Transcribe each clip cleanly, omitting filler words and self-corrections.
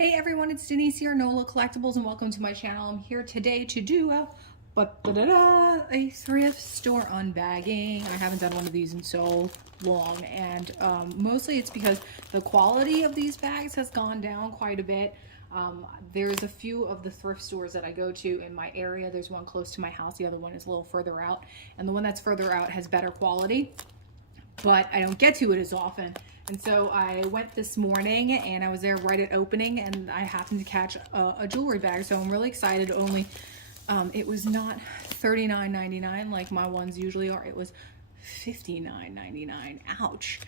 Hey everyone, it's Denise here, NOLA Collectibles, and welcome to my channel. I'm here today to do a thrift store unbagging. I haven't done one of these in so long, and mostly it's because the quality of these bags has gone down quite a bit. There's a few of the thrift stores that I go to in my area. There's one close to my house, the other one is a little further out, and the one that's further out has better quality, but I don't get to it as often. And so I went this morning and I was there right at opening, and I happened to catch a jewelry bag. So I'm really excited. Only, it was not $39.99 like my ones usually are. It was $59.99. Ouch.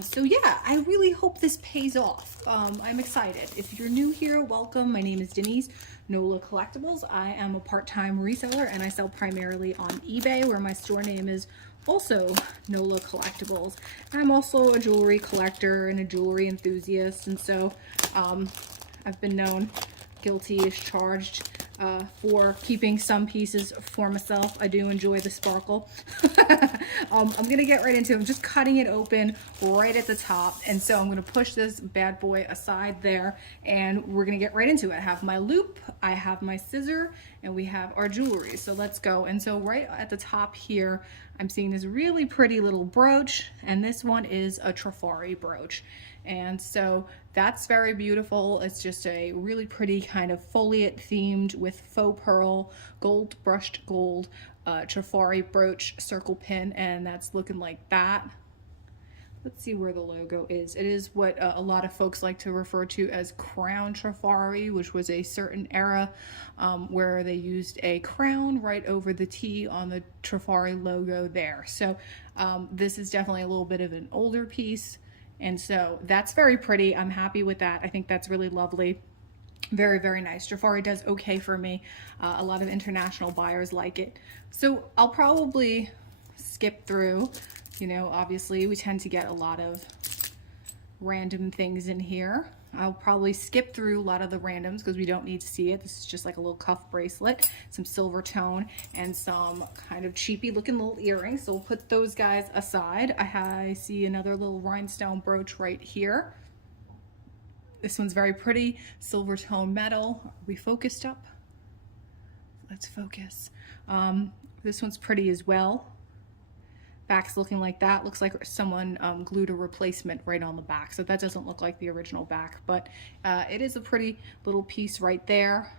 So yeah, I really hope this pays off. I'm excited. If you're new here, welcome. My name is Denise, NOLA Collectibles. I am a part-time reseller and I sell primarily on eBay, where my store name is also NOLA Collectibles. I'm also a jewelry collector and a jewelry enthusiast, and so I've been known, guilty as charged, for keeping some pieces for myself. I do enjoy the sparkle. I'm gonna get right into it. I'm just cutting it open right at the top, and so I'm gonna push this bad boy aside there, and we're gonna get right into it. I have my loupe, I have my scissor, and we have our jewelry. So let's go. And so right at the top here, I'm seeing this really pretty little brooch, and this one is a Trifari brooch. And so that's very beautiful. It's just a really pretty kind of foliate themed with faux pearl, gold, brushed gold, Trifari brooch circle pin, and that's looking like that. Let's see where the logo is. It is what a lot of folks like to refer to as crown Trifari, which was a certain era where they used a crown right over the T on the Trifari logo there. So this is definitely a little bit of an older piece. And so that's very pretty. I'm happy with that. I think that's really lovely. Very, very nice. Trifari does okay for me. A lot of international buyers like it. So I'll probably skip through. You know, obviously we tend to get a lot of random things in here. I'll probably skip through a lot of the randoms because we don't need to see it. This is just like a little cuff bracelet, some silver tone, and some kind of cheapy looking little earrings. So we'll put those guys aside. I see another little rhinestone brooch right here. This one's very pretty, silver tone metal. Are we focused up? Let's focus. This one's pretty as well. Back's looking like that. Looks like someone glued a replacement right on the back, so that doesn't look like the original back, but it is a pretty little piece right there.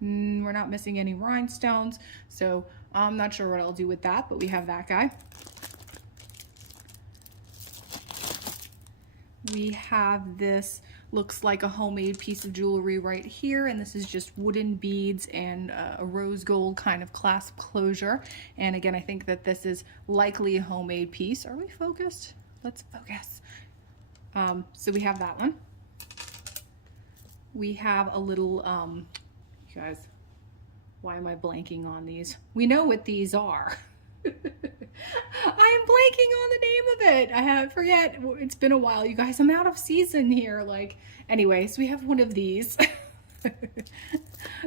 We're not missing any rhinestones, so I'm not sure what I'll do with that, but we have that guy. We have this, looks like a homemade piece of jewelry right here, and this is just wooden beads and a rose gold kind of clasp closure. And again, I think that this is likely a homemade piece. Are we focused? Let's focus. So we have that one. We have a little, you guys, why am I blanking on these? We know what these are. I am blanking on the name of it. Forget. It's been a while, you guys. I'm out of season here. Like, anyway, so we have one of these.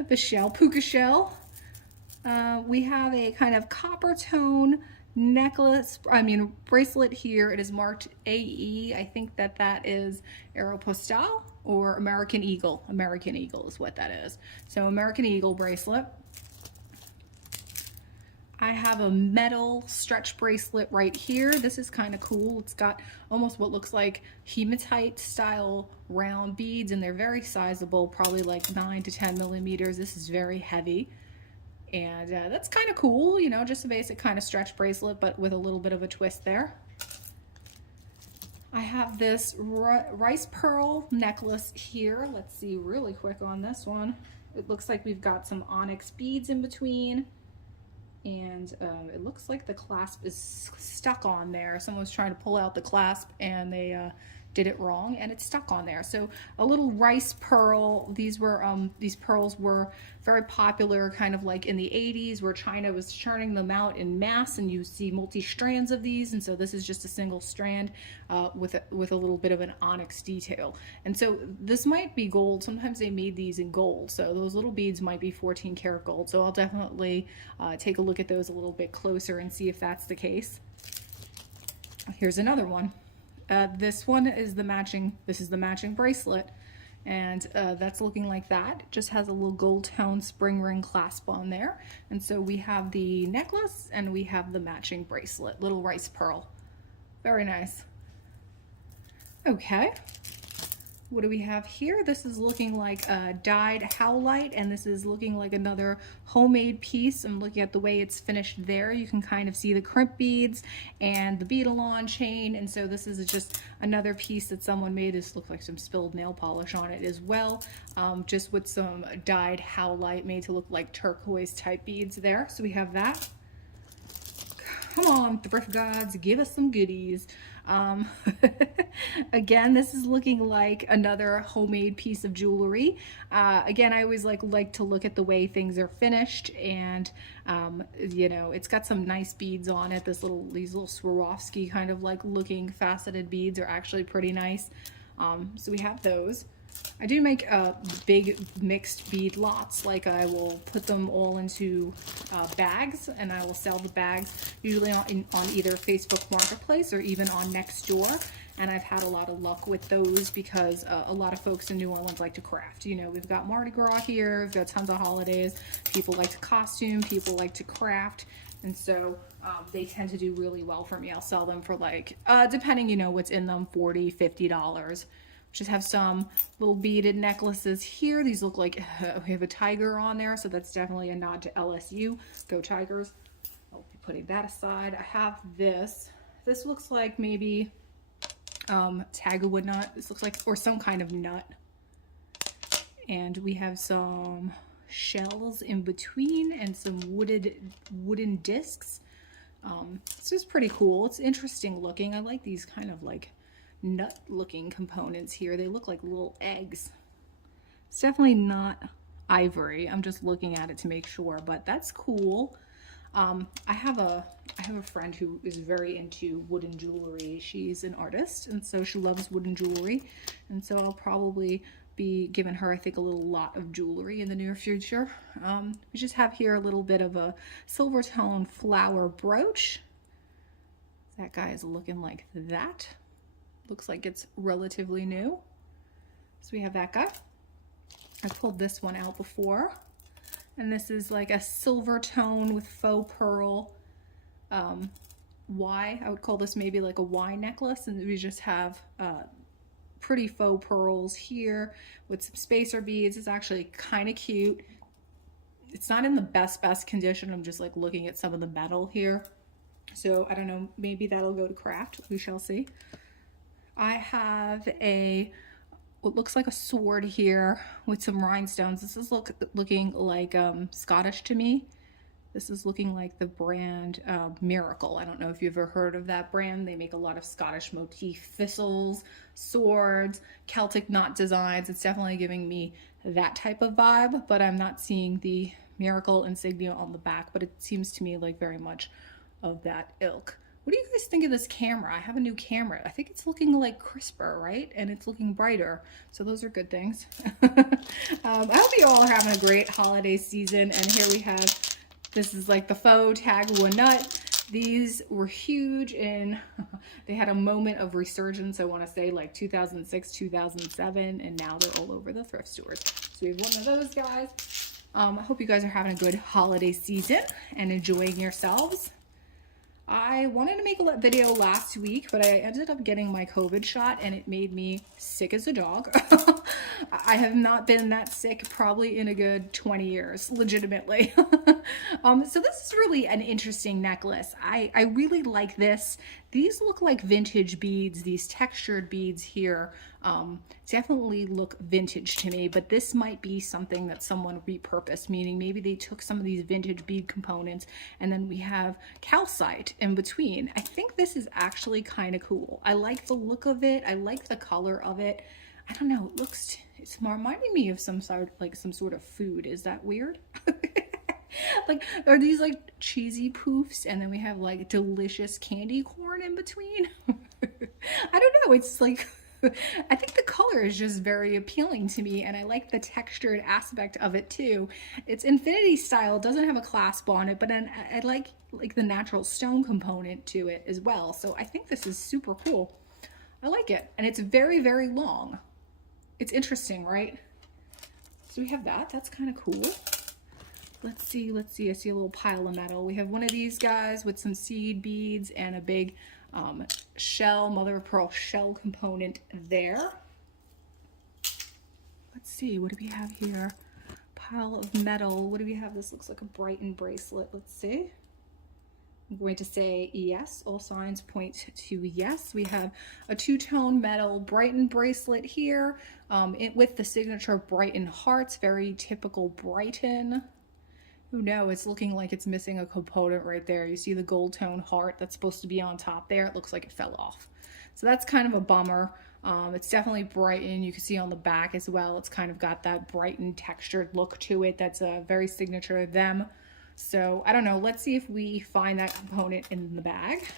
The shell, puka shell. We have a kind of copper tone necklace, bracelet here. It is marked AE. I think that that is Postal or American Eagle. American Eagle is what that is. So American Eagle bracelet. I have a metal stretch bracelet right here. This is kind of cool. It's got almost what looks like hematite style round beads, and they're very sizable, probably like 9 to 10 millimeters. This is very heavy, and that's kind of cool, you know, just a basic kind of stretch bracelet, but with a little bit of a twist there. I have this rice pearl necklace here. Let's see really quick on this one. It looks like we've got some onyx beads in between. And it looks like the clasp is stuck on there. Someone was trying to pull out the clasp and they did it wrong, and it's stuck on there. So a little rice pearl. These pearls were very popular kind of like in the 80s, where China was churning them out in mass, and you see multi-strands of these. And so this is just a single strand with a little bit of an onyx detail. And so this might be gold. Sometimes they made these in gold. So those little beads might be 14 karat gold. So I'll definitely take a look at those a little bit closer and see if that's the case. Here's another one. This is the matching bracelet, And that's looking like that. It just has a little gold tone spring ring clasp on there. And so we have the necklace and we have the matching bracelet, little rice pearl. Very nice. Okay. What do we have here? This is looking like a dyed howlite, and this is looking like another homemade piece. I'm looking at the way it's finished there. You can kind of see the crimp beads and the beadle-on chain, and so this is just another piece that someone made. This looks like some spilled nail polish on it as well, just with some dyed howlite made to look like turquoise type beads there. So we have that. Come on, thrift gods, give us some goodies. Again, this is looking like another homemade piece of jewelry. Again, I always like to look at the way things are finished, and you know, it's got some nice beads on it. These little Swarovski kind of like looking faceted beads are actually pretty nice. So we have those. I do make big mixed bead lots. Like I will put them all into bags, and I will sell the bags usually on either Facebook Marketplace or even on Nextdoor. And I've had a lot of luck with those because a lot of folks in New Orleans like to craft. You know, we've got Mardi Gras here, we've got tons of holidays. People like to costume, people like to craft. And so they tend to do really well for me. I'll sell them for like, depending, you know, what's in them, $40, $50. Just have some little beaded necklaces here. These look like we have a tiger on there, so that's definitely a nod to LSU. Go Tigers. I'll be putting that aside. I have this. This looks like maybe Tagwood nut. This looks like, or some kind of nut. And we have some shells in between and some wooden discs. This is pretty cool. It's interesting looking. I like these kind of like nut looking components here. They look like little eggs. It's definitely not ivory. I'm just looking at it to make sure, but that's cool. I have a friend who is very into wooden jewelry. She's an artist, and so she loves wooden jewelry, and so I'll probably be giving her, I think, a little lot of jewelry in the near future. We just have here a little bit of a silver tone flower brooch. That guy is looking like that. Looks like it's relatively new. So we have that guy. I pulled this one out before. And this is like a silver tone with faux pearl Y. I would call this maybe like a Y necklace. And we just have pretty faux pearls here with some spacer beads. It's actually kind of cute. It's not in the best condition. I'm just like looking at some of the metal here. So I don't know, maybe that'll go to craft. We shall see. I have what looks like a sword here with some rhinestones. This is looking like Scottish to me. This is looking like the brand Miracle. I don't know if you've ever heard of that brand. They make a lot of Scottish motif thistles, swords, Celtic knot designs. It's definitely giving me that type of vibe, but I'm not seeing the Miracle insignia on the back, but it seems to me like very much of that ilk. What do you guys think of this camera? I have a new camera. I think it's looking like crisper, right? And it's looking brighter. So those are good things. I hope you all are having a great holiday season. And here we have, this is like the faux Tagwood nut. These were huge and they had a moment of resurgence, I want to say like 2006, 2007, and now they're all over the thrift stores. So we have one of those guys. I hope you guys are having a good holiday season and enjoying yourselves. I wanted to make a video last week, but I ended up getting my COVID shot and it made me sick as a dog. I have not been that sick probably in a good 20 years, legitimately. So this is really an interesting necklace. I really like this. These look like vintage beads, these textured beads here. Definitely look vintage to me, but this might be something that someone repurposed, meaning maybe they took some of these vintage bead components and then we have calcite in between. I think this is actually kind of cool. I like the look of it. I like the color of it. I don't know, it's reminding me of some sort of food. Is that weird? Like, are these like cheesy poofs and then we have like delicious candy corn in between? I don't know, it's like, I think the color is just very appealing to me and I like the textured aspect of it too. It's infinity style, doesn't have a clasp on it, but then I like the natural stone component to it as well. So I think this is super cool. I like it, and it's very, very long. it's interesting, right? So we have that. That's kind of cool. Let's see. I see a little pile of metal. We have one of these guys with some seed beads and a big shell, mother of pearl shell component there. Let's see, what do we have here? Pile of metal. What do we have? This looks like a Brighton bracelet. Let's see. I'm going to say yes. All signs point to yes. We have a two-tone metal Brighton bracelet here with the signature Brighton hearts. Very typical Brighton. Oh no, it's looking like it's missing a component right there. You see the gold tone heart that's supposed to be on top there. It looks like it fell off. So that's kind of a bummer. It's definitely Brighton. You can see on the back as well. It's kind of got that Brighton textured look to it. That's a very signature of them. So I don't know. Let's see if we find that component in the bag.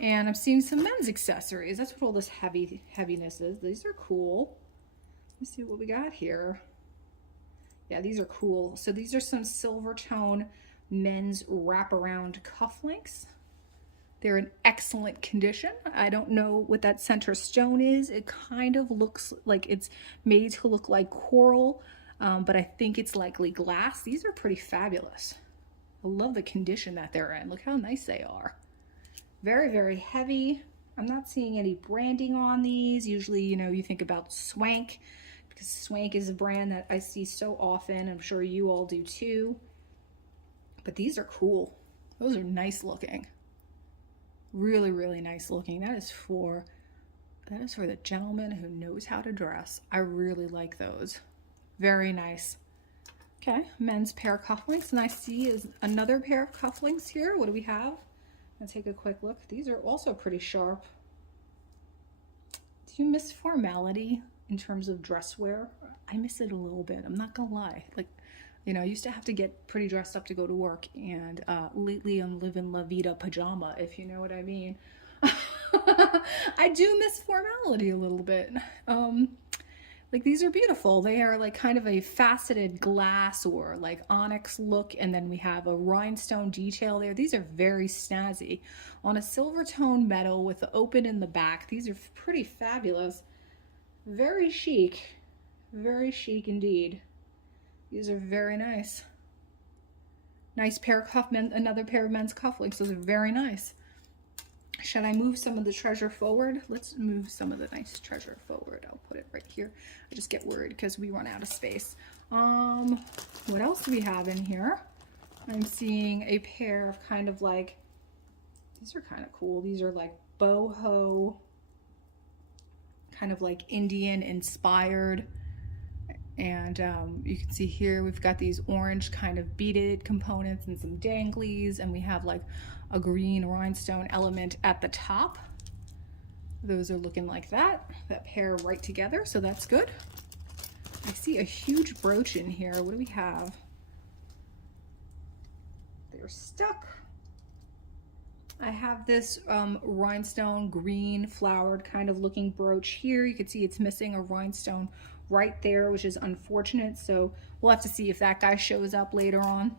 And I'm seeing some men's accessories. That's what all this heaviness is. These are cool. Let's see what we got here. Yeah, these are cool. So these are some silver tone men's wraparound cufflinks. They're in excellent condition. I don't know what that center stone is. It kind of looks like it's made to look like coral, but I think it's likely glass. These are pretty fabulous. I love the condition that they're in. Look how nice they are. Very, very heavy. I'm not seeing any branding on these. Usually, you know, you think about Swank, because Swank is a brand that I see so often. I'm sure you all do too. But these are cool. Those are nice looking. Really, really nice looking. That is for the gentleman who knows how to dress. I really like those. Very nice. Okay, men's pair of cufflinks. And I see is another pair of cufflinks here. What do we have? Let's take a quick look. These are also pretty sharp. Do you miss formality in terms of dress wear? I miss it a little bit. I'm not gonna lie. Like, you know, I used to have to get pretty dressed up to go to work, and lately I'm living La Vida pajama, if you know what I mean. I do miss formality a little bit. Like, these are beautiful. They are like kind of a faceted glass or like onyx look, and then we have a rhinestone detail there. These are very snazzy. On a silver tone metal with the open in the back. These are pretty fabulous. Very chic indeed. These are very nice. Nice pair of another pair of men's cufflinks. Those are very nice. Should I move some of the treasure forward? Let's move some of the nice treasure forward. I'll put it right here. I just get worried because we run out of space. What else do we have in here? I'm seeing a pair of kind of like, these are kind of cool. These are like boho, kind of like Indian inspired. And you can see here we've got these orange kind of beaded components and some danglies, and we have like a green rhinestone element at the top. Those are looking like that pair right together, so that's good. I see a huge brooch in here. What do we have? They're stuck. I have this rhinestone green flowered kind of looking brooch here. You can see it's missing a rhinestone right there, which is unfortunate. So we'll have to see if that guy shows up later on.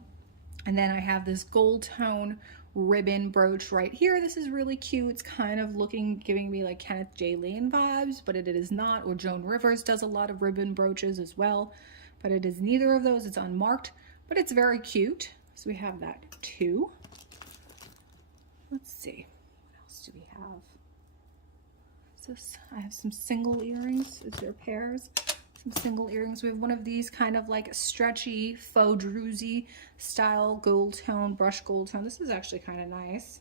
And then I have this gold tone ribbon brooch right here. This is really cute. It's kind of giving me like Kenneth J. Lane vibes, but it is not. Or Joan Rivers does a lot of ribbon brooches as well, but it is neither of those. It's unmarked, but it's very cute. So we have that too. Let's see, what else do we have? I have some single earrings. Is there pairs? Some single earrings. We have one of these kind of like stretchy faux druzy style gold tone, brush gold tone. This is actually kind of nice.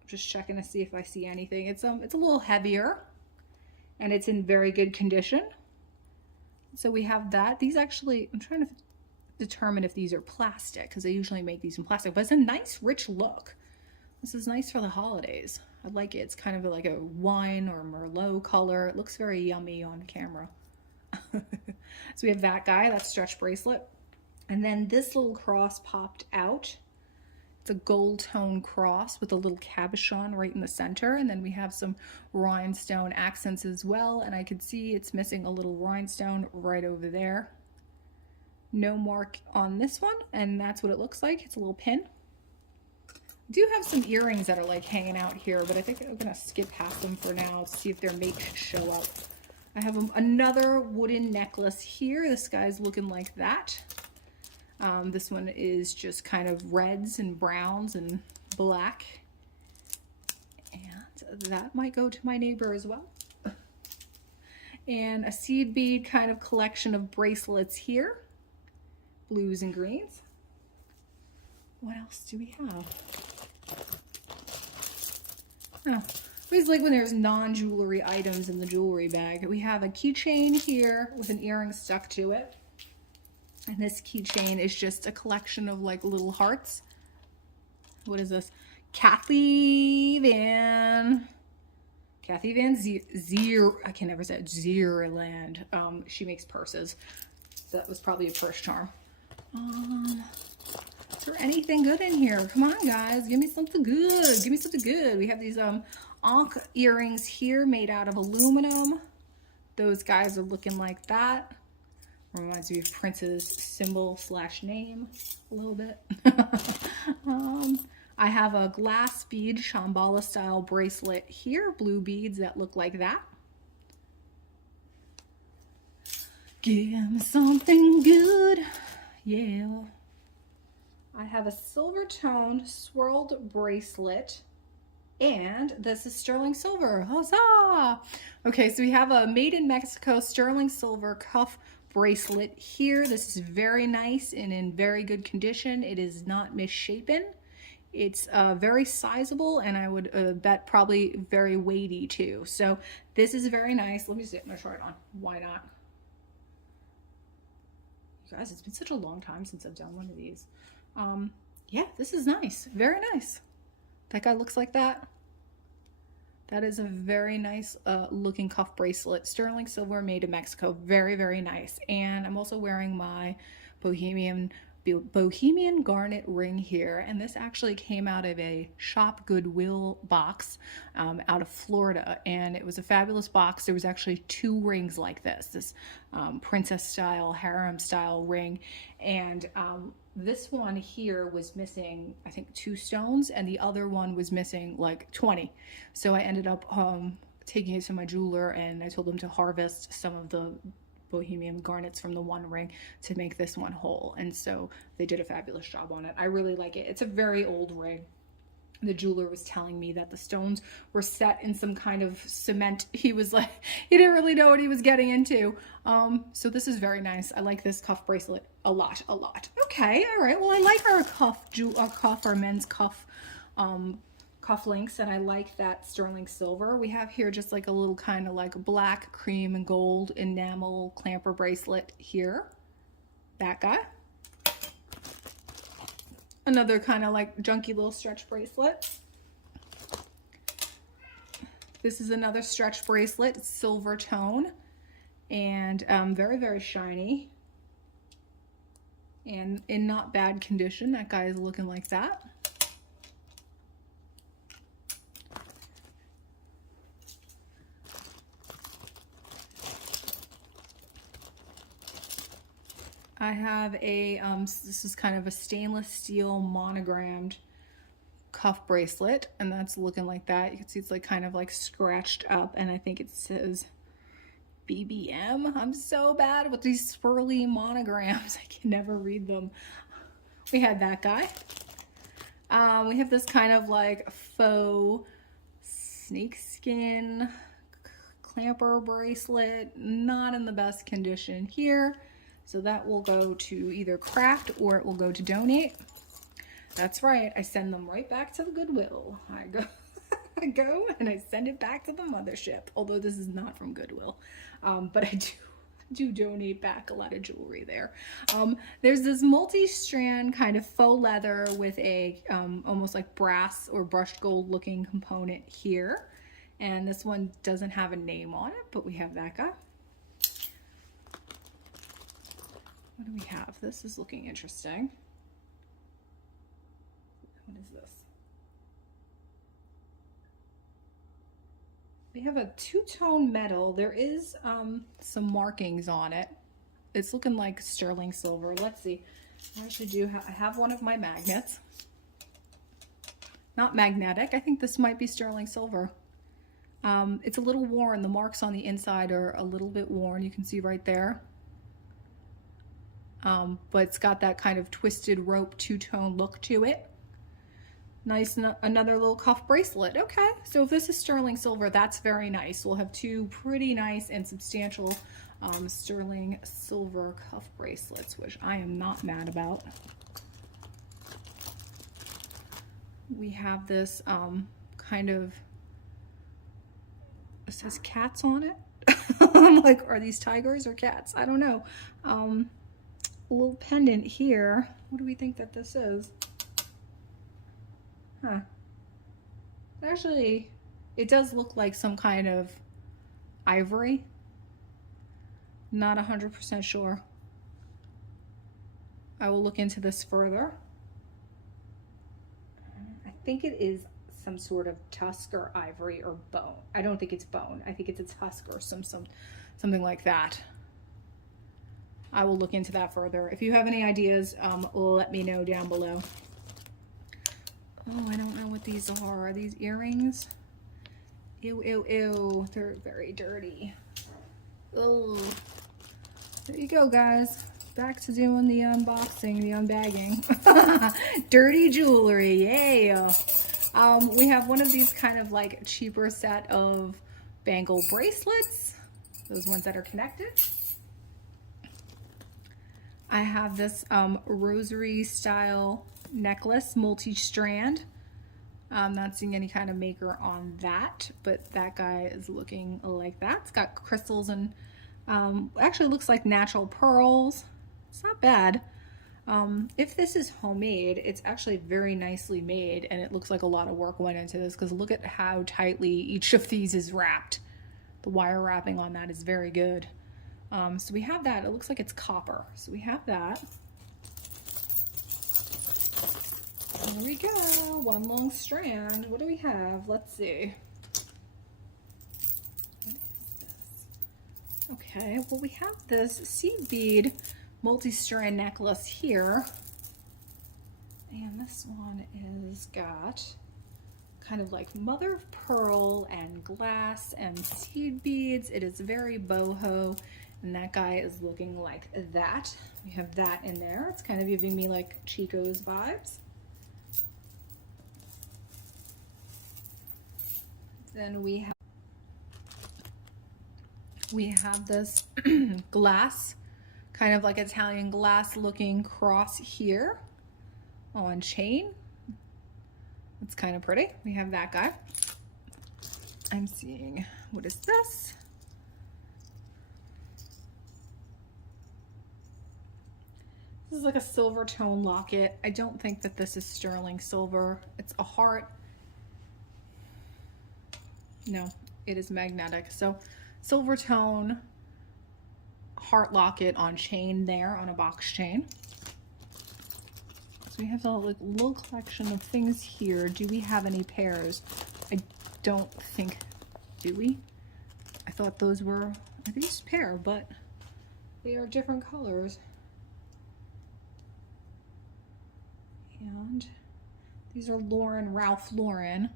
I'm just checking to see if I see anything. It's a little heavier, and it's in very good condition. So we have that. These actually, I'm trying to determine if these are plastic, because they usually make these in plastic, but it's a nice rich look. This is nice for the holidays. I like it. It's kind of like a wine or Merlot color. It looks very yummy on camera. So we have that guy, that stretch bracelet. And then this little cross popped out. It's a gold tone cross with a little cabochon right in the center. And then we have some rhinestone accents as well. And I can see it's missing a little rhinestone right over there. No mark on this one. And that's what it looks like. It's a little pin. I do have some earrings that are like hanging out here, but I think I'm gonna skip past them for now, see if their mate should show up. I have another wooden necklace here. This guy's looking like that. This one is just kind of reds and browns and black. And that might go to my neighbor as well. And a seed bead kind of collection of bracelets here. Blues and greens. What else do we have? Oh, I always like when there's non-jewelry items in the jewelry bag. We have a keychain here with an earring stuck to it. And this keychain is just a collection of like little hearts. What is this? Kathy Van Zier, I can never say it, Zierland. She makes purses. So that was probably a purse charm. Is there anything good in here? Come on, guys. Give me something good. Give me something good. We have these Ankh earrings here made out of aluminum. Those guys are looking like that. Reminds me of Prince's symbol / name a little bit. I have a glass bead Shambhala style bracelet here. Blue beads that look like that. Give me something good. Yeah. I have a silver toned swirled bracelet. And this is sterling silver. Huzzah! Okay, so we have a made in Mexico sterling silver cuff bracelet here. This is very nice and in very good condition. It is not misshapen. It's very sizable, and I would bet probably very weighty too. So this is very nice. Let me see. I'm gonna try it on. Why not? You guys, it's been such a long time since I've done one of these. Yeah, this is nice. Very nice. That guy looks like that. That is a very nice looking cuff bracelet. Sterling silver, made in Mexico. Very, very nice. And I'm also wearing my Bohemian garnet ring here. And this actually came out of a Shop Goodwill box out of Florida. And it was a fabulous box. There was actually 2 rings like this princess style, harem style ring. And this one here was missing, I think, 2 stones, and the other one was missing like 20. So I ended up taking it to my jeweler, and I told him to harvest some of the Bohemian garnets from the one ring to make this one whole. And so they did a fabulous job on it. I really like it. It's a very old ring. The jeweler was telling me that the stones were set in some kind of cement. He was like, he didn't really know what he was getting into. So this is very nice. I like this cuff bracelet a lot. Okay, all right. Well, I like our men's cuff links, and I like that sterling silver. We have here just like a little kind of like black, cream, and gold enamel clamper bracelet here. That guy. Another kind of like junky little stretch bracelet. This is another stretch bracelet. It's silver tone and very, very shiny and in not bad condition. That guy is looking like that. I have a, this is kind of a stainless steel monogrammed cuff bracelet, and that's looking like that. You can see it's like kind of like scratched up, and I think it says BBM. I'm so bad with these swirly monograms. I can never read them. We had that guy. We have this kind of like faux snakeskin clamper bracelet, not in the best condition here. So that will go to either craft or it will go to donate. That's right. I send them right back to the Goodwill. I go and I send it back to the mothership. Although this is not from Goodwill, but I do donate back a lot of jewelry there. There's this multi-strand kind of faux leather with a almost like brass or brushed gold looking component here. And this one doesn't have a name on it, but we have that guy. What do we have? This is looking interesting. What is this? We have a 2-tone metal. There is some markings on it. It's looking like sterling silver. Let's see. I actually I have one of my magnets. Not magnetic. I think this might be sterling silver. It's a little worn. The marks on the inside are a little bit worn. You can see right there. But it's got that kind of twisted rope two-tone look to it. Nice, another little cuff bracelet. Okay, so if this is sterling silver, that's very nice. We'll have two pretty nice and substantial sterling silver cuff bracelets, which I am not mad about. We have this kind of, it says cats on it. I'm like, are these tigers or cats? I don't know. A little pendant here. What do we think that this is? Huh. Actually, it does look like some kind of ivory. Not 100% sure. I will look into this further. I think it is some sort of tusk or ivory or bone. I don't think it's bone. I think it's a tusk or something like that. I will look into that further. If you have any ideas, let me know down below. Oh, I don't know what these are. Are these earrings? Ew, ew, ew. They're very dirty. Oh, there you go, guys. Back to doing the unboxing, the unbagging. Dirty jewelry, yeah. We have one of these kind of like cheaper set of bangle bracelets. Those ones that are connected. I have this rosary style necklace, multi-strand. I'm not seeing any kind of maker on that, but that guy is looking like that. It's got crystals and actually looks like natural pearls. It's not bad. If this is homemade, it's actually very nicely made, and it looks like a lot of work went into this because look at how tightly each of these is wrapped. The wire wrapping on that is very good. So we have that. It looks like it's copper. So we have that. There we go. One long strand. What do we have? Let's see. What is this? Okay, well we have this seed bead multi-strand necklace here. And this one is got kind of like mother of pearl and glass and seed beads. It is very boho. And that guy is looking like that. We have that in there. It's kind of giving me like Chico's vibes. Then we have this glass, kind of like Italian glass looking cross here on chain. It's kind of pretty. We have that guy. I'm seeing, what is this? This is like a silver tone locket. I don't think that this is sterling silver. It's a heart. No, it is magnetic. So silver tone heart locket on chain there, on a box chain. So we have a like little collection of things here. Do we have any pairs? I don't think, do we? I thought those were, I think it's a pair, but they are different colors. And these are Ralph Lauren.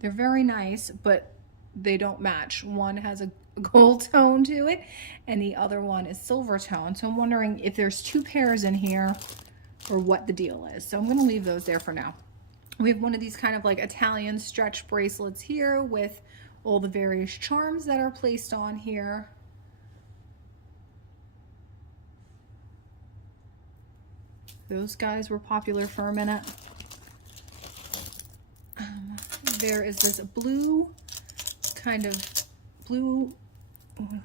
They're very nice, but they don't match. One has a gold tone to it, and the other one is silver tone. So I'm wondering if there's two pairs in here or what the deal is. So I'm going to leave those there for now. We have one of these kind of like Italian stretch bracelets here with all the various charms that are placed on here. Those guys were popular for a minute. There is this blue, kind of blue,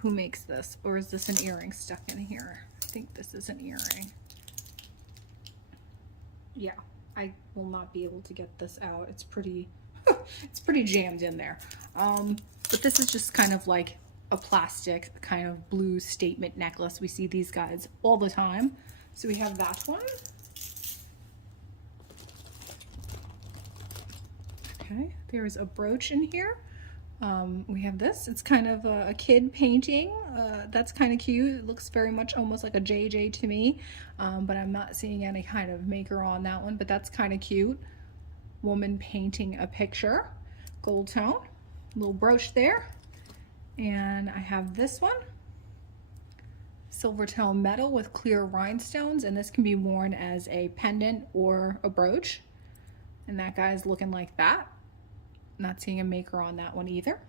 who makes this? Or is this an earring stuck in here? I think this is an earring. Yeah, I will not be able to get this out. It's pretty, it's pretty jammed in there. But this is just kind of like a plastic kind of blue statement necklace. We see these guys all the time. So we have that one. Okay, there is a brooch in here. We have this. It's kind of a kid painting. That's kind of cute. It looks very much almost like a JJ to me, but I'm not seeing any kind of maker on that one, but that's kind of cute. Woman painting a picture. Gold tone. little brooch there. And I have this one, silver tone metal with clear rhinestones, and this can be worn as a pendant or a brooch. And that guy's looking like that. Not seeing a maker on that one either.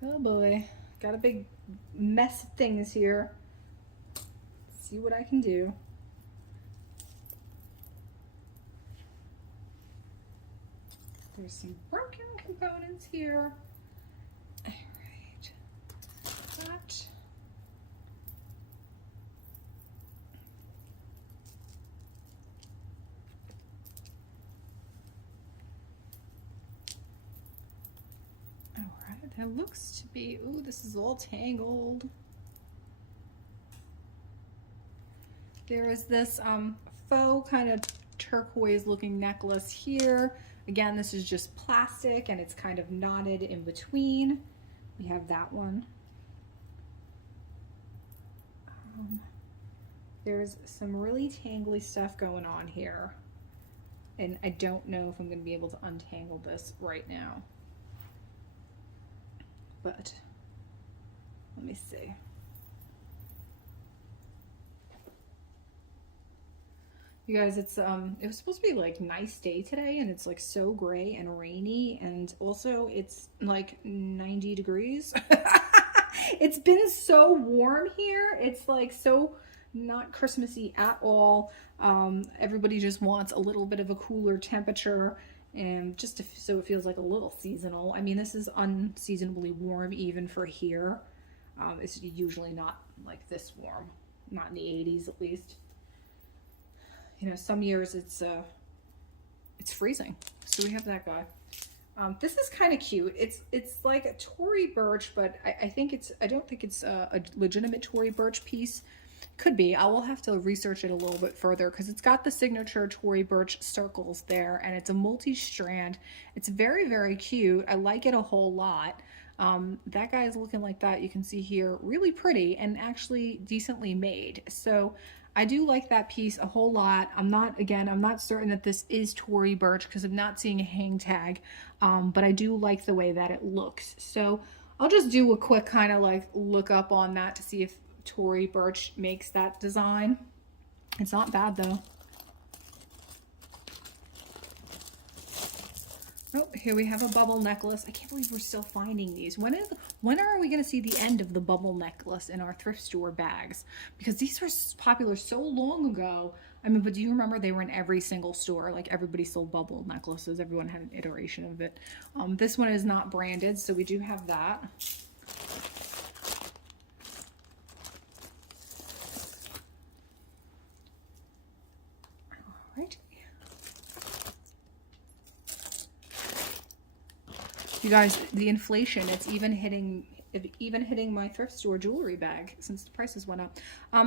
Oh boy, got a big mess of things here. Let's see what I can do. There's some broken components here. All right, that. All right, that looks to be, ooh, this is all tangled. There is this faux kind of turquoise looking necklace here. Again, this is just plastic and it's kind of knotted in between. We have that one. There's some really tangly stuff going on here. And I don't know if I'm going to be able to untangle this right now. But let me see. You guys, it's it was supposed to be like nice day today, and it's like so gray and rainy, and also it's like 90 degrees. It's been so warm here. It's like so not Christmassy at all. Everybody just wants a little bit of a cooler temperature, and just so it feels like a little seasonal. I mean, this is unseasonably warm even for here. It's usually not like this warm, not in the 80s at least. You know, some years it's freezing. So we have that guy. This is kind of cute. It's like a Tory birch, but I don't think it's a legitimate Tory birch piece. Could be. I will have to research it a little bit further because it's got the signature Tory birch circles there, and it's a multi-strand. It's very, very cute. I like it a whole lot. That guy is looking like that. You can see here, really pretty and actually decently made. So I do like that piece a whole lot. I'm not certain that this is Tory birch because I'm not seeing a hang tag, but I do like the way that it looks. So I'll just do a quick kind of like look up on that to see if Tory birch makes that design. It's not bad though. Oh, here we have a bubble necklace. I can't believe we're still finding these. When are we going to see the end of the bubble necklace in our thrift store bags? Because these were popular so long ago. I mean, but do you remember they were in every single store? Like everybody sold bubble necklaces. Everyone had an iteration of it. This one is not branded, so we do have that. All right. You guys, the inflation, it's even hitting my thrift store jewelry bag since the prices went up.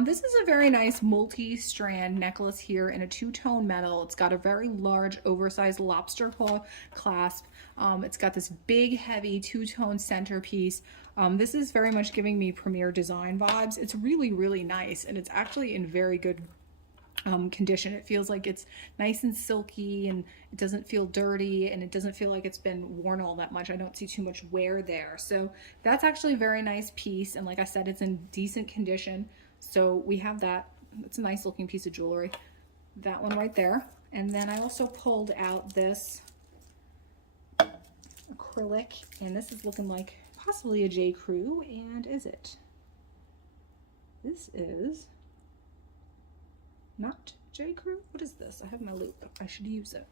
This is a very nice multi-strand necklace here in a two-tone metal. It's got a very large oversized lobster claw clasp. It's got this big heavy two-tone centerpiece. This is very much giving me Premier Design vibes. It's really, really nice, and it's actually in very good condition. It feels like it's nice and silky, and it doesn't feel dirty, and it doesn't feel like it's been worn all that much. I don't see too much wear there. So that's actually a very nice piece, and like I said, it's in decent condition. So we have that. It's a nice looking piece of jewelry. That one right there. And then I also pulled out this acrylic, and this is looking like possibly a J. Crew. And is it? This is not J. Crew. What is this? I have my Loupe. I should use it.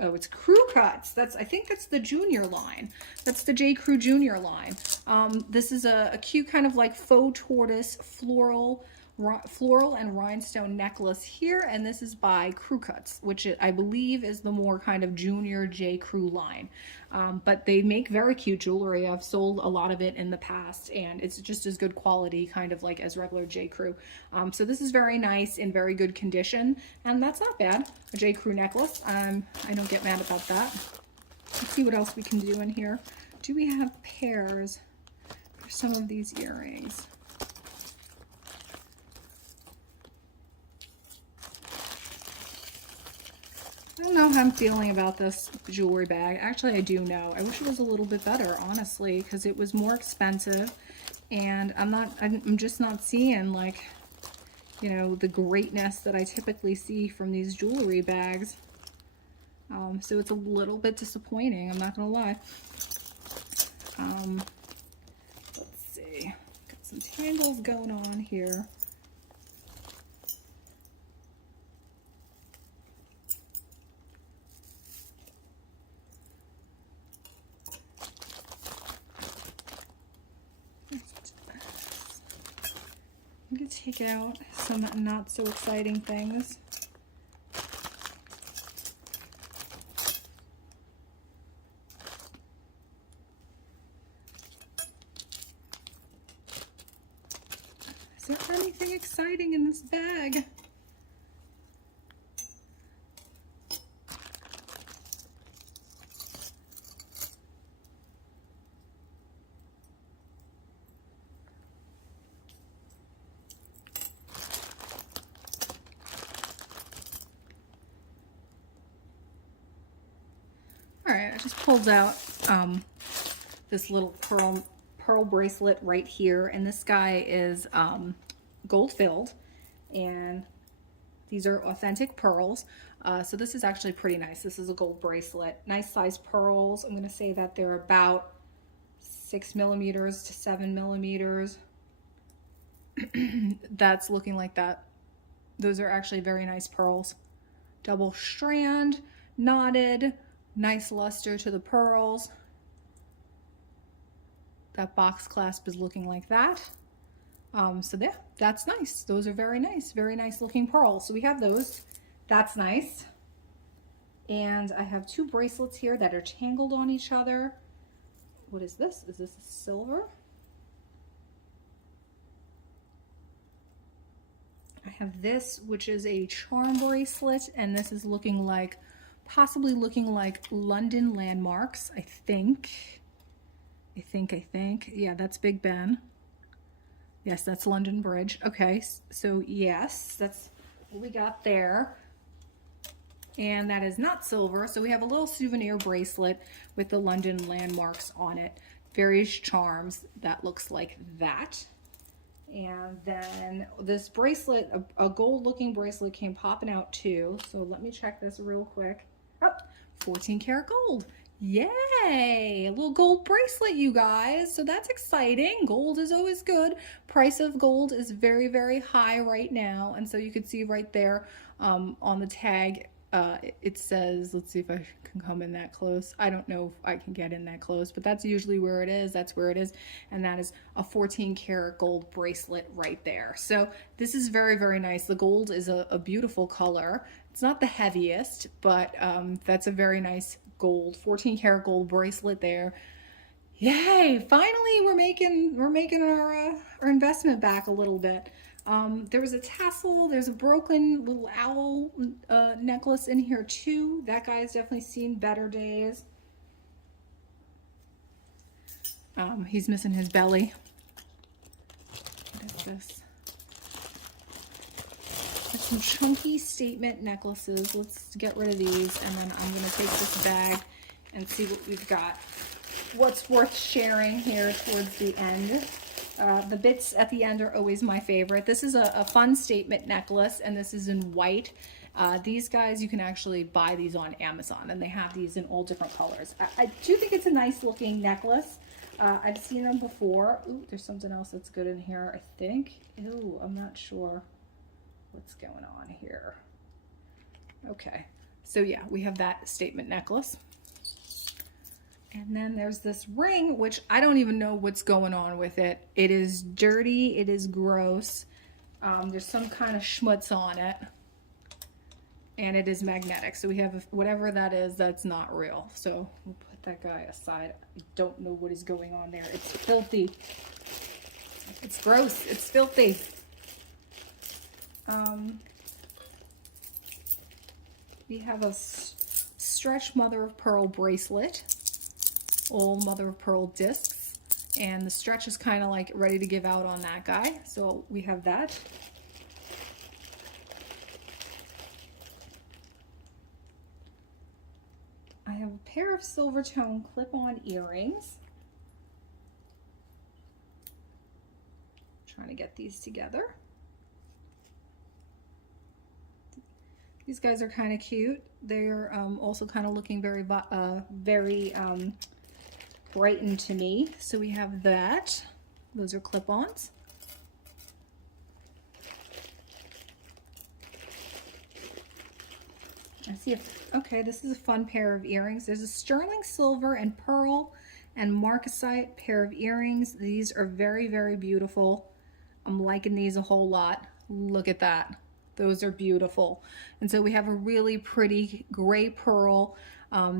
Oh, it's Crew Cuts. I think that's the junior line. That's the J. Crew junior line. This is a cute kind of like faux tortoise floral and rhinestone necklace here, and this is by Crew Cuts, which I believe is the more kind of junior J. Crew line. But they make very cute jewelry. I've sold a lot of it in the past, and it's just as good quality kind of like as regular J. Crew. So this is very nice, in very good condition, and that's not bad. A J. Crew necklace. I don't get mad about that. Let's see what else we can do in here. Do we have pairs for some of these earrings? I don't know how I'm feeling about this jewelry bag. Actually, I do know. I wish it was a little bit better, honestly, because it was more expensive, and I'm just not seeing, like, you know, the greatness that I typically see from these jewelry bags. So it's a little bit disappointing, I'm not gonna lie. Let's see, got some tangles going on here. I'm gonna take out some not so exciting things. Is there anything exciting in this bag? All right, I just pulled out this little pearl bracelet right here, and this guy is gold filled, and these are authentic pearls. So this is actually pretty nice. This is a gold bracelet, nice size pearls. I'm going to say that they're about 6 millimeters to 7 millimeters. That's looking like that. Those are actually very nice pearls. Double strand, knotted, nice luster to the pearls. That box clasp is looking like that. So yeah, that's nice. Those are very nice looking pearls. So we have those. That's nice. And I have two bracelets here that are tangled on each other. What is this? Is this a silver? I have this, which is a charm bracelet, and this is looking like, possibly looking like London landmarks, I think. Yeah, that's Big Ben. Yes, that's London Bridge. Okay, so yes, that's what we got there. And that is not silver, so we have a little souvenir bracelet with the London landmarks on it. Various charms that looks like that. And then this bracelet, a gold looking bracelet, came popping out too. So let me check this real quick. Oh, 14 karat gold. Yay, a little gold bracelet, you guys. So that's exciting. Gold is always good. Price of gold is very high right now. And so you can see right there on the tag, it says, let's see if I can come in that close. I don't know if I can get in that close, but that's usually where it is. That's where it is. And that is a 14 karat gold bracelet right there. So this is very nice. The gold is a beautiful color. It's not the heaviest, but that's a very nice gold, 14 karat gold bracelet there. Yay! Finally, we're making our investment back a little bit. There was a tassel. There's a broken little owl necklace in here too. That guy's definitely seen better days. He's missing his belly. What is this? There's some chunky statement necklaces. Let's get rid of these, and then I'm going to take this bag and see what we've got. What's worth sharing here towards the end. The bits at the end are always my favorite. This is a fun statement necklace, and this is in white. These guys, you can actually buy these on Amazon, and they have these in all different colors. I do think it's a nice looking necklace. I've seen them before. Ooh, there's something else that's good in here, I think. Ooh, I'm not sure what's going on here. Okay, so yeah, we have that statement necklace. And then there's this ring, which I don't even know what's going on with it. It is dirty, it is gross. There's some kind of schmutz on it. And it is magnetic. So we have whatever that is, that's not real. So we'll put that guy aside. I don't know what is going on there. It's filthy. It's gross, it's filthy. We have a stretch mother of pearl bracelet. Old mother of pearl discs, and the stretch is kind of like ready to give out on that guy, so we have that. pair of silver tone clip-on earrings. Trying to get these together. These guys are kind of cute. They're also kind of looking very brightened to me. So we have that. Those are clip-ons. I see if, okay, this is a fun pair of earrings. There's a sterling silver and pearl and marcasite pair of earrings. These are very, very beautiful. I'm liking these a whole lot. Look at that. Those are beautiful. And so we have a really pretty gray pearl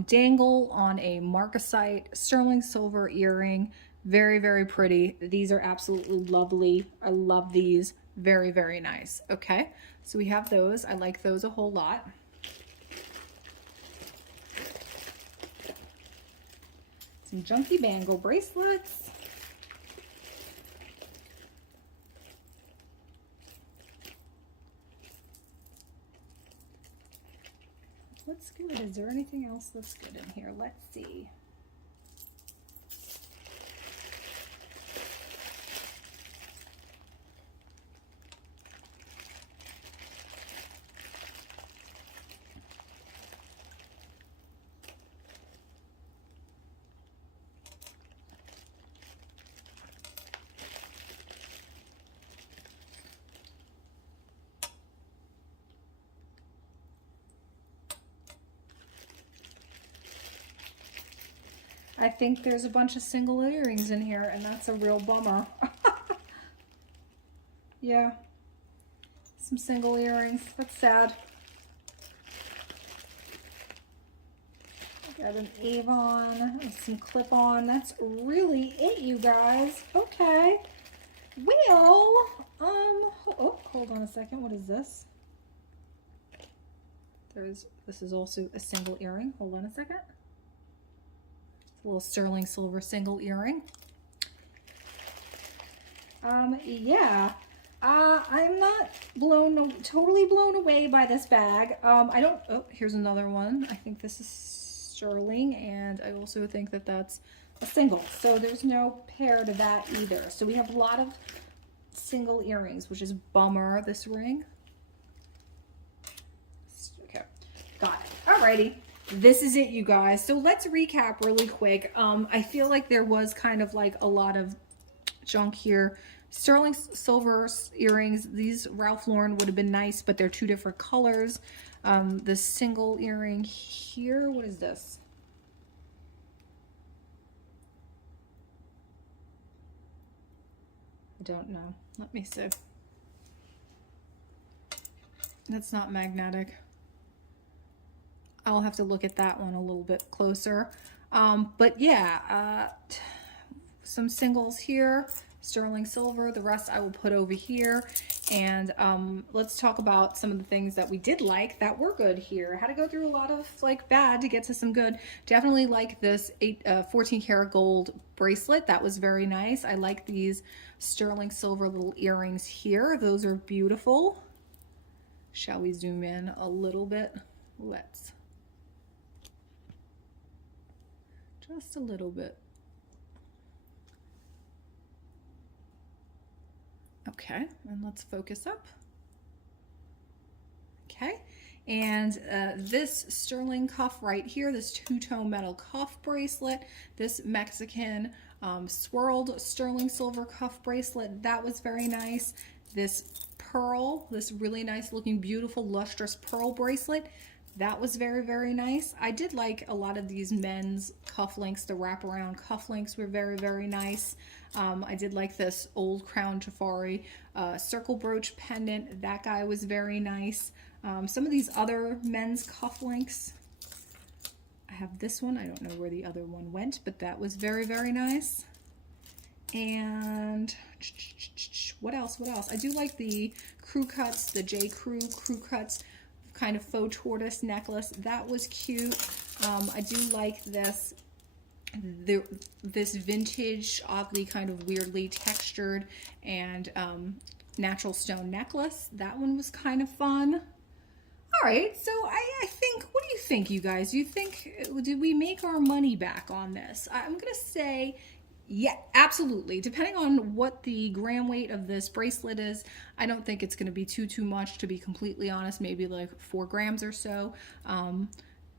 dangle on a marcasite sterling silver earring. Very, very pretty. These are absolutely lovely. I love these. Very, very nice. Okay, so we have those. I like those a whole lot. Some junky bangle bracelets. What's good? Is there anything else that's good in here? Let's see. I think there's a bunch of single earrings in here, and that's a real bummer. Yeah, some single earrings. That's sad. I got an Avon, some clip-on. That's really it, you guys. Okay. Well, oh, hold on a second. What is this? This is also a single earring. Hold on a second. A little sterling silver single earring. Yeah, I'm not totally blown away by this bag. Oh, here's another one. I think this is sterling, and I also think that that's a single. So there's no pair to that either. So we have a lot of single earrings, which is bummer. This ring. Okay, got it. Alrighty. This is it, you guys. So let's recap really quick. I feel like there was kind of like a lot of junk here. Sterling silver earrings. These Ralph Lauren would have been nice, but they're two different colors. The single earring here. What is this? I don't know. Let me see. That's not magnetic. I'll have to look at that one a little bit closer. But yeah, some singles here, sterling silver. The rest I will put over here. And let's talk about some of the things that we did like that were good here. I had to go through a lot of like bad to get to some good. Definitely like this 14 karat gold bracelet. That was very nice. I like these sterling silver little earrings here. Those are beautiful. Shall we zoom in a little bit? Let's. Just a little bit. Okay, and let's focus up. Okay, and this sterling cuff right here, this two-tone metal cuff bracelet, this Mexican swirled sterling silver cuff bracelet, that was very nice. This pearl, this really nice looking, beautiful, lustrous pearl bracelet, that was very, very nice. I did like a lot of these men's cufflinks. The wraparound cufflinks were very, very nice. I did like this old Crown Tafari circle brooch pendant. That guy was very nice. Some of these other men's cufflinks. I have this one. I don't know where the other one went, but that was very, very nice. And what else? What else? I do like the crew cuts, the J. Crew cuts. Kind of faux tortoise necklace. That was cute. I do like this vintage, oddly kind of weirdly textured and natural stone necklace. That one was kind of fun. All right, so I think, what do you think, you guys? Do you think, did we make our money back on this? I'm going to say, yeah, absolutely. Depending on what the gram weight of this bracelet is, I don't think it's going to be too much, to be completely honest, maybe like 4 grams or so.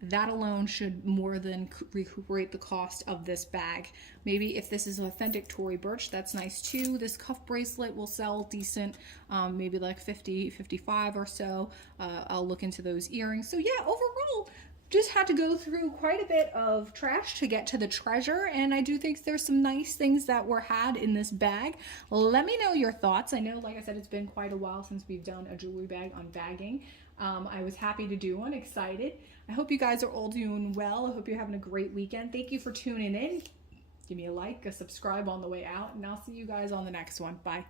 That alone should more than recuperate the cost of this bag. Maybe if this is authentic Tory Burch, that's nice too. This cuff bracelet will sell decent, maybe like 50, 55 or so. I'll look into those earrings. So yeah, overall, just had to go through quite a bit of trash to get to the treasure, and I do think there's some nice things that were had in this bag. Let me know your thoughts. I know, like I said, it's been quite a while since we've done a jewelry bag unbagging. I was happy to do one, excited. I hope you guys are all doing well. I hope you're having a great weekend. Thank you for tuning in. Give me a like, a subscribe on the way out, and I'll see you guys on the next one. Bye.